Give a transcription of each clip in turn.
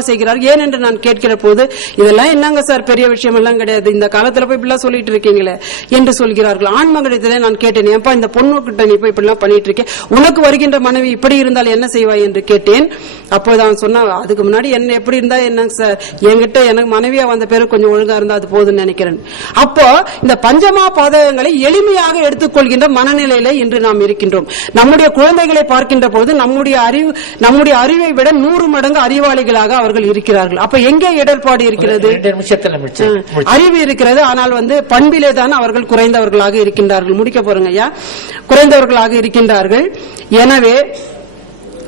செய்கிறார். ஏன் என்று நான் கேட்கிற போது இதெல்லாம் என்னங்க சார் பெரிய விஷயம் எல்லாம் கிடையாது, இந்த காலத்துல போய் இப்படிலாம் சொல்லிட்டு இருக்கீங்களே என்று சொல்கிறார்கள். ஆண்மகளிடத்திலே நான் கேட்டேன், ஏன்பா இந்த பொண்ணு கிட்ட நீ போய் இப்படிலாம் பண்ணிட்டு இருக்கேன், உனக்கு வருகின்ற மனைவி இப்படி இருந்தால் என்ன செய்வாய் என்று கேட்டேன். அப்போது அவன் சொன்னா, அதுக்கு முன்னாடி என்ன எப்படி இருந்தா என்னங்க சார், என்கிட்ட எனக்கு மனைவியா வந்த பேரு கொஞ்சம் ஒழுங்கா இருந்தா அது போதுன்னு நினைக்கிறேன். அப்போ இந்த பஞ்சமா பாதகங்களை எளிமையாக எடுத்துக்கொள்கின்ற மனநிலையில இன்று நாம் இருக்கின்றோம். நம்முடைய குழந்தைகளை பார்க்கின்ற போது நம்முடைய அறிவை விட 100 மடங்கு அறிவாளிகளாக அவர்கள் இருக்கிறார்கள். அப்ப எங்கே இடர்பாடு இருக்கிறது? அறிவு இருக்கிறது, ஆனால் பண்பிலே தான் அவர்கள் குறைந்தவர்களாக இருக்கின்றார்கள். முடிக்க போறங்க ஐயா, குறைந்தவர்களாக இருக்கின்றார்கள். எனவே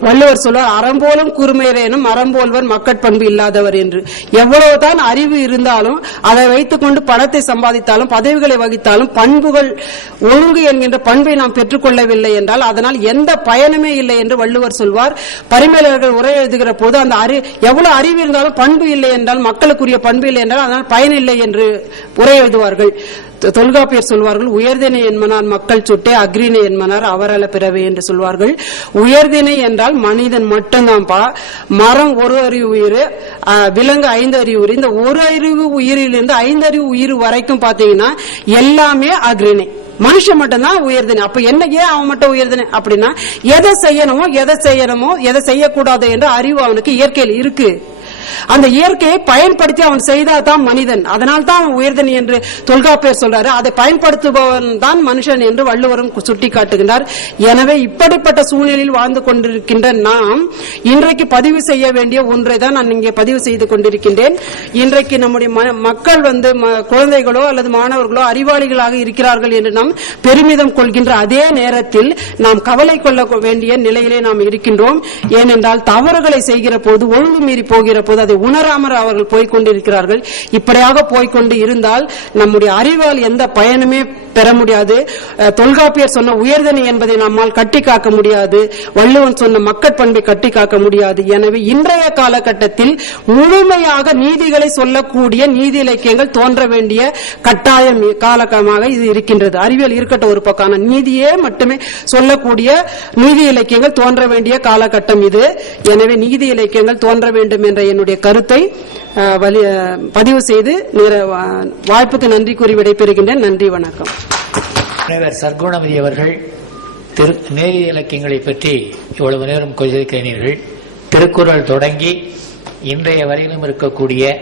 வள்ளுவர் சொல்வார், அறம்போலும் கூர்மையரேனும் அறம்போல்வர் மக்கட்பண்பு இல்லாதவர் என்று. எவ்வளவுதான் அறிவு இருந்தாலும் அதை வைத்துக் கொண்டு பணத்தை சம்பாதித்தாலும் பதவிகளை வகித்தாலும் பண்புகள் ஒழுங்கு என்கின்ற பண்பை நாம் பெற்றுக்கொள்ளவில்லை என்றால் அதனால் எந்த பயனுமே இல்லை என்று வள்ளுவர் சொல்வார். பரிமேலர்கள் உரை எழுதுகிற போது அந்த எவ்வளவு அறிவு இருந்தாலும் பண்பு இல்லை என்றால், மக்களுக்குரிய பண்பு இல்லை என்றால் அதனால் பயனில்லை என்று உரை எழுதுவார்கள். தொல்காப்பியர் சொல்வார்கள், உயர்தினை என்பனார் மக்கள் சுட்டே, அக்ரிணை என்பனார் அவரல பிறவே என்று சொல்வார்கள். உயர்தினை என்றால் மனிதன் மட்டும்தான்ப்பா. மரம் 1 அறிவு உயிர், விலங்கு 5 அறிவு உயிர். இந்த 1 அறிவு உயிரிலிருந்து 5 அறிவு உயிர் வரைக்கும் பாத்தீங்கன்னா எல்லாமே அக்ரிணை. மனுஷன் மட்டும்தான் உயர்தினை. அப்ப என்ன, ஏன் அவன் மட்டும் உயர்தினை அப்படின்னா, எதை செய்யணுமோ எதை செய்யக்கூடாது என்ற அறிவு அவனுக்கு இயற்கையில் இருக்கு. அந்த இயற்கையை பயன்படுத்தி அவன் செய்தாதான் மனிதன். அதனால் தான் அவன் உயர்தனி என்று தொல்காப்பியர் சொல்றாரு. அதை பயன்படுத்துபவன் தான் மனுஷன் என்று வள்ளுவரும் சுட்டி காட்டுகின்றார். எனவே இப்படிப்பட்ட சூழ்நிலையில் வாழ்ந்து கொண்டிருக்கின்ற நாம் இன்றைக்கு பதிவு செய்ய வேண்டிய ஒன்றை தான் நான் இங்கே பதிவு செய்து கொண்டிருக்கின்றேன். இன்றைக்கு நம்முடைய மக்கள் குழந்தைகளோ அல்லது மாணவர்களோ அறிவாளிகளாக இருக்கிறார்கள் என்று நாம் பெருமிதம் கொள்கின்ற அதே நேரத்தில் நாம் கவலை கொள்ள வேண்டிய நிலையிலே நாம் இருக்கின்றோம். ஏனென்றால் தவறுகளை செய்கிற போது, ஒழுங்கு மீறி போகிற போது அதை உணராமல் அவர்கள் போய்கொண்டிருக்கிறார்கள். இப்படியாக போய்கொண்டு இருந்தால் நம்முடைய அறிவால் எந்த பயனுமே பெற முடியாது. தொல்காப்பியர் சொன்ன உயர்தனை என்பதை நம்மால் கட்டி காக்க முடியாது. வள்ளுவன் சொன்ன மக்கட்பண்பை கட்டி காக்க முடியாது. எனவே இன்றைய காலகட்டத்தில் முழுமையாக நீதிகளை சொல்லக்கூடிய நீதி இலக்கியங்கள் தோன்ற வேண்டிய கட்டாயம் காலகட்டமாக இது இருக்கின்றது. அறிவியல் இருக்கட்டும் ஒரு பக்கம், நீதியே மட்டுமே சொல்லக்கூடிய நீதி இலக்கியங்கள் தோன்ற வேண்டிய காலகட்டம் இது. எனவே நீதி இலக்கியங்கள் தோன்ற வேண்டும் என்ற என்னுடைய கருத்தை பதிவு செய்து வாய்ப்புக்கு நன்றி கூறி விடைபெறுகின்றேன். நன்றி, வணக்கம். சர்க்குணமதி அவர்கள் நீதி இலக்கியங்களை பற்றி இவ்வளவு நேரம் கொதிக்கிறீர்கள். திருக்குறள் தொடங்கி இன்றைய வரையிலும் இருக்கக்கூடிய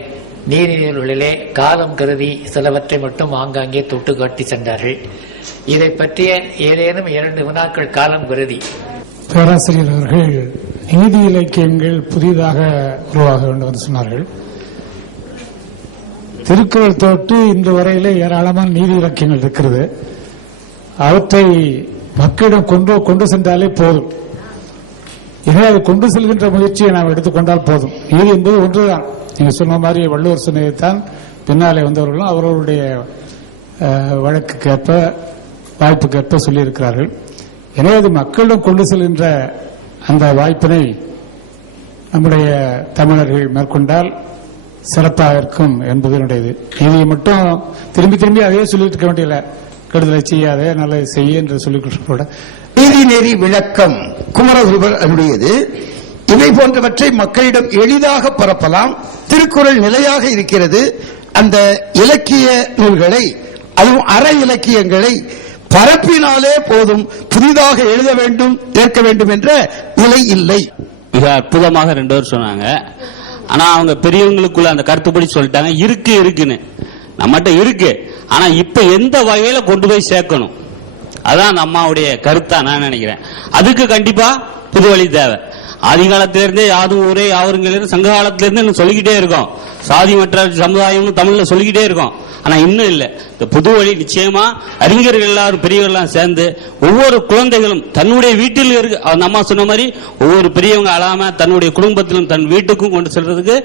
நீதிநூல்களிலே காலம் கருதி சிலவற்றை மட்டும் ஆங்காங்கே தொட்டு காட்டி சென்றார்கள். இதை பற்றிய ஏதேனும் 2 வினாக்கள் காலம் கருதி. பேராசிரியர் அவர்கள் நீதி இலக்கியங்கள் புதிதாக உருவாக வேண்டும் என்று சொன்னார்கள். திருக்குறள் தொட்டு இன்று வரையிலே ஏராளமான நீதி இலக்கியங்கள் இருக்கிறது. அவற்றை மக்களிடம் கொண்டு சென்றாலே போதும். எனவே அதை கொண்டு செல்கின்ற முயற்சியை நாம் எடுத்துக்கொண்டால் போதும். நீதி என்பது ஒன்றுதான். நீங்க சொன்ன மாதிரி வள்ளுவர் சொன்னதைத்தான் பின்னாலே வந்தவர்களும் அவர்களுடைய வழக்குக்கேற்ப வாய்ப்புக்கேற்ப சொல்லியிருக்கிறார்கள். எனவே அது மக்களிடம் கொண்டு செல்கின்ற அந்த வாய்ப்பினை நம்முடைய தமிழர்கள் மேற்கொண்டால் சிறப்பாக இருக்கும் என்பது என்னுடையது. நீதியை மட்டும் திரும்பி திரும்பி அதே சொல்லிட்டு இருக்க வேண்டியல, கெடுதலை செய்யாதே நல்லதை செய்ய என்று சொல்லிக் நீதி நெறி விளக்கம் குமரகுருபர் என்னுடையது. இவை போன்றவற்றை மக்களிடம் எளிதாக பரப்பலாம். திருக்குறள் நிலையாக இருக்கிறது. அந்த இலக்கிய நூல்களை, அதுவும் அற இலக்கியங்களை பரப்பினாலே போதும். புதிதாக எழுத வேண்டும், சேர்க்க வேண்டும் என்ற நிலை இல்லை. மிக அற்புதமாக 2 பேர் சொன்னாங்க. ஆனா அவங்க பெரியவங்களுக்குள்ள அந்த கருத்துப்படி சொல்லிட்டாங்க, இருக்குன்னு நம்மகிட்ட இருக்கு. ஆனா இப்ப எந்த வகையில கொண்டு போய் சேர்க்கணும், அதான் அந்த அம்மாவுடைய கருத்தா நான் நினைக்கிறேன். அதுக்கு கண்டிப்பா புது வழி தேவை. ஆதி காலத்திலிருந்தே யாதும் ஊரே யாவருங்க சங்க காலத்திலிருந்து சொல்லிக்கிட்டே இருக்கோம். சாதி மற்ற சமுதாயம் தமிழ்ல சொல்லிக்கிட்டே இருக்கோம். ஆனா இன்னும் இல்ல. இந்த புது வழி நிச்சயமா அறிஞர்கள் எல்லாரும் பெரியவர்கள் சேர்ந்து ஒவ்வொரு குழந்தைகளும் தன்னுடைய வீட்டில் இருக்கு, அந்த அம்மா சொன்ன மாதிரி ஒவ்வொரு பெரியவங்க அழாம தன்னுடைய குடும்பத்திலும் தன் வீட்டுக்கும் கொண்டு செல்றதுக்கு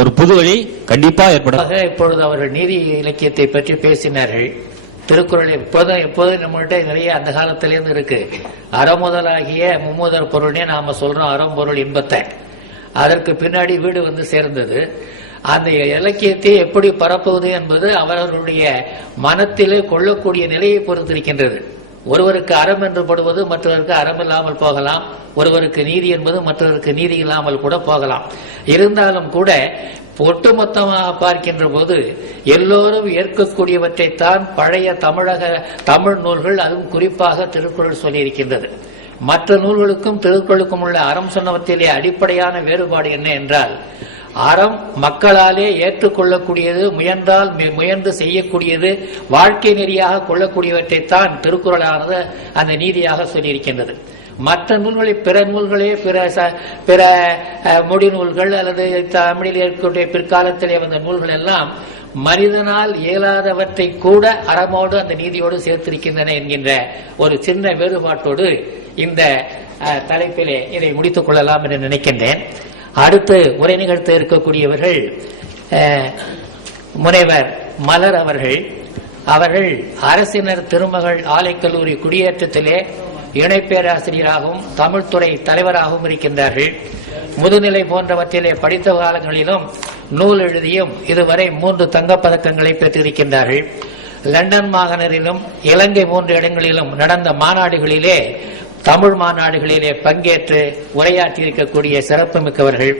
ஒரு புது வழி கண்டிப்பா ஏற்படும். இப்பொழுது அவர்கள் நீதி இலக்கியத்தை பற்றி பேசினார்கள். திருக்குறள் எப்போதும் நம்மகிட்ட நிறைய அந்த காலத்திலிருந்து இருக்கு. அறமுதலாகிய மும்முதல் பொருள்னே நாம சொல்றோம், அறம்பொருள் இன்பத்தை. அதற்கு பின்னாடி வீடு சேர்ந்தது. அந்த இலக்கியத்தை எப்படி பரப்புவது என்பது அவர்களுடைய மனத்திலே கொள்ளக்கூடிய நிலையை பொறுத்திருக்கின்றது. ஒருவருக்கு அறம் என்று படுவது மற்றவருக்கு அறம் இல்லாமல் போகலாம், ஒருவருக்கு நீதி என்பது மற்றவருக்கு நீதி இல்லாமல் கூட போகலாம். இருந்தாலும் கூட ஒட்டுமொத்தமாக பார்க்கின்ற போது எல்லோரும் ஏற்கக்கூடியவற்றைத்தான் பழைய தமிழ் நூல்கள், அதுவும் குறிப்பாக திருக்குறள் சொல்லியிருக்கின்றது. மற்ற நூல்களுக்கும் திருக்குறளுக்கும் உள்ள அறம் சொன்னவற்றிலே அடிப்படையான வேறுபாடு என்ன என்றால், அறம் மக்களாலே ஏற்றுக்கொள்ளக்கூடியது, முயன்றால் முயன்று செய்யக்கூடியது, வாழ்க்கை நெறியாக கொள்ளக்கூடியவற்றைத்தான் திருக்குறளானது அந்த நீதியாக சொல்லியிருக்கின்றது. மற்ற நூல்களை, பிற நூல்களே, பிற மொழி நூல்கள் அல்லது தமிழில் இருக்கக்கூடிய பிற்காலத்திலே வந்த நூல்கள் எல்லாம் மனிதனால் இயலாதவற்றை கூட அறமோடு அந்த நீதியோடு சேர்த்திருக்கின்றன என்கின்ற ஒரு சின்ன வேறுபாட்டோடு இந்த தலைப்பிலே இதை முடித்துக் கொள்ளலாம் என்று நினைக்கின்றேன். அடுத்து உரை நிகழ்த்த இருக்கக்கூடியவர்கள் முனைவர் மலர் அவர்கள். அவர்கள் அரசினர் திருமகள் ஆலைக்கல்லூரி குடியேற்றத்திலே இணை பேராசிரியராகவும் தமிழ்துறை தலைவராகவும் இருக்கின்றார்கள். முதுநிலை போன்றவற்றிலே படித்த காலங்களிலும் நூல் எழுதியும் இதுவரை 3 தங்கப்பதக்கங்களை பெற்றிருக்கின்றார்கள். லண்டன் மாநகரிலும் இலங்கை போன்ற இடங்களிலும் நடந்த மாநாடுகளிலே, தமிழ் மாநாடுகளிலே பங்கேற்று உரையாற்றியிருக்கக்கூடிய சிறப்பு மிக்கவர்கள்.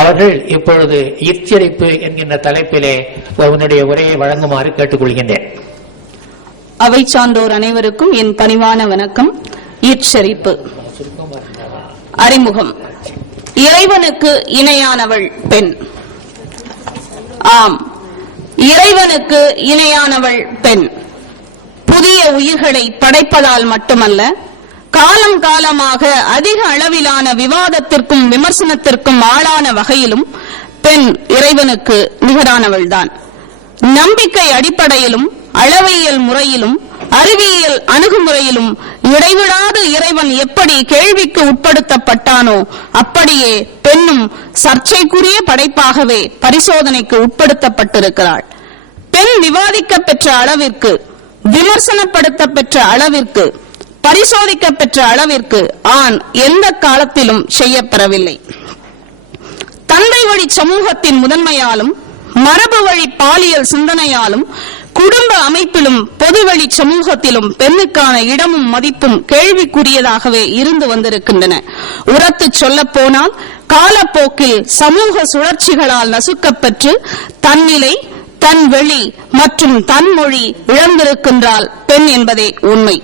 அவர்கள் இப்பொழுது இச்சரிப்பு என்கின்ற தலைப்பிலே அவனுடைய உரையை வழங்குமாறு கேட்டுக்கொள்கின்றேன். அவை சான்றோர் அனைவருக்கும் என் பணிவான வணக்கம். இச்சரிப்பு. அறிமுகம். இறைவனுக்கு இணையானவள் பெண். ஆம், இறைவனுக்கு இணையானவள் பெண். புதிய உயிர்களை படைப்பதால் மட்டுமல்ல, காலம் காலமாக அதிக அளவிலான விவாதத்திற்கும் விமர்சனத்திற்கும் ஆளான வகையிலும் பெண் இறைவனுக்கு நிகரானவள்தான். நம்பிக்கை அடிப்படையிலும், அளவியல் முறையிலும், அறிவியல் அணுகுமுறையிலும் இடைவிடாது இறைவன் எப்படி கேள்விக்கு உட்படுத்தப்பட்டானோ அப்படியே பெண்ணும் சர்ச்சைக்குரிய படைப்பாகவே பரிசோதனைக்கு உட்படுத்தப்பட்டிருக்கிறாள். பெண் விவாதிக்க பெற்ற அளவிற்கு, விமர்சனப்படுத்த பெற்ற அளவிற்கு, பரிசோதிக்க பெற்ற அளவிற்கு ஆண் எந்த காலத்திலும் செய்யப்பெறவில்லை. தந்தை வழி சமூகத்தின் முதன்மையாலும், மரபு வழி பாலியல் சிந்தனையாலும், குடும்ப அமைப்பிலும் பொதுவெளி சமூகத்திலும் பெண்ணுக்கான இடமும் மதிப்பும் கேள்விக்குரியதாகவே இருந்து வந்திருக்கின்றன. உரத்து சொல்ல போனால் காலப்போக்கில் சமூக சுழற்சிகளால் நசுக்கப்பெற்று தன்னிலை, தன் வெளி மற்றும் தன்மொழி இழந்திருக்கின்றாள் பெண் என்பதே உண்மை.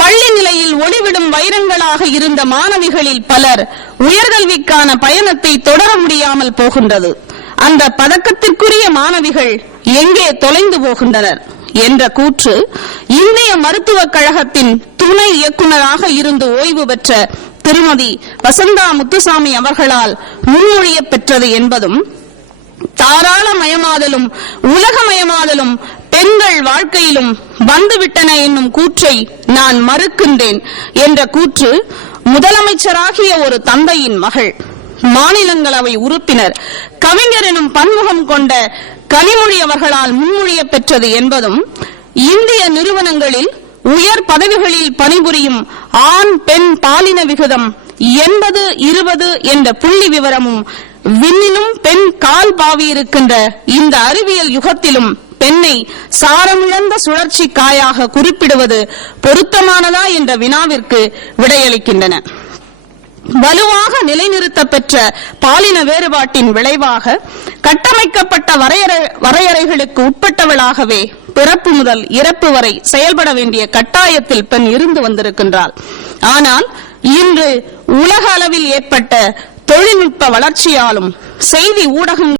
பள்ளி நிலையில் ஒளிவிடும் வைரங்களாக இருந்த மாணவிகளில் பலர் உயர்கல்விக்கான பயணத்தை தொடர முடியாமல் போகின்றது. அந்த பதக்கத்திற்குரிய மாணவிகள் எங்கே தொலைந்து போகின்றனர் என்ற கூற்று இந்திய மருத்துவக் கழகத்தின் துணை இயக்குநராக இருந்து ஓய்வு பெற்ற திருமதி வசந்தா முத்துசாமி அவர்களால் முன்மொழியப் பெற்றது என்பதும், தாராளமயமாதலும் உலகமயமாதலும் பெண்கள் வாழ்க்கையிலும் வந்துவிட்டன என்னும் கூற்றை நான் மறுக்கின்றேன் என்ற கூற்று முதலமைச்சராகிய ஒரு தந்தையின் மகள், மாநிலங்களவை உறுப்பினர், கவிஞர் எனும் பன்முகம் கொண்ட கனிமொழி அவர்களால் முன்மொழிய பெற்றது என்பதும், இந்திய நிறுவனங்களில் உயர் பதவிகளில் பணிபுரியும் ஆண் பெண் பாலின விகிதம் 80-20 என்ற புள்ளி விவரமும், விண்ணிலும் பெண் கால் பாவியிருக்கின்ற இந்த அறிவியல் யுகத்திலும் பெண்ணை சாரமிழந்த சுழற்சி காயாக குறிப்பிடுவது பொருத்தமானதா என்ற வினாவிற்கு விடையளிக்கின்றன. வலுவாக நிலைநிறுத்த பெற்ற பாலின வேறுபாட்டின் விளைவாக கட்டமைக்கப்பட்ட வரையறைகளுக்கு உட்பட்டவளாகவே பிறப்பு முதல் இறப்பு வரை செயல்பட வேண்டிய கட்டாயத்தில் பெண் இருந்து வந்திருக்கின்றாள். ஆனால் இன்று உலக அளவில் ஏற்பட்ட தொழில்நுட்ப வளர்ச்சியாலும் செய்தி ஊடகங்கள்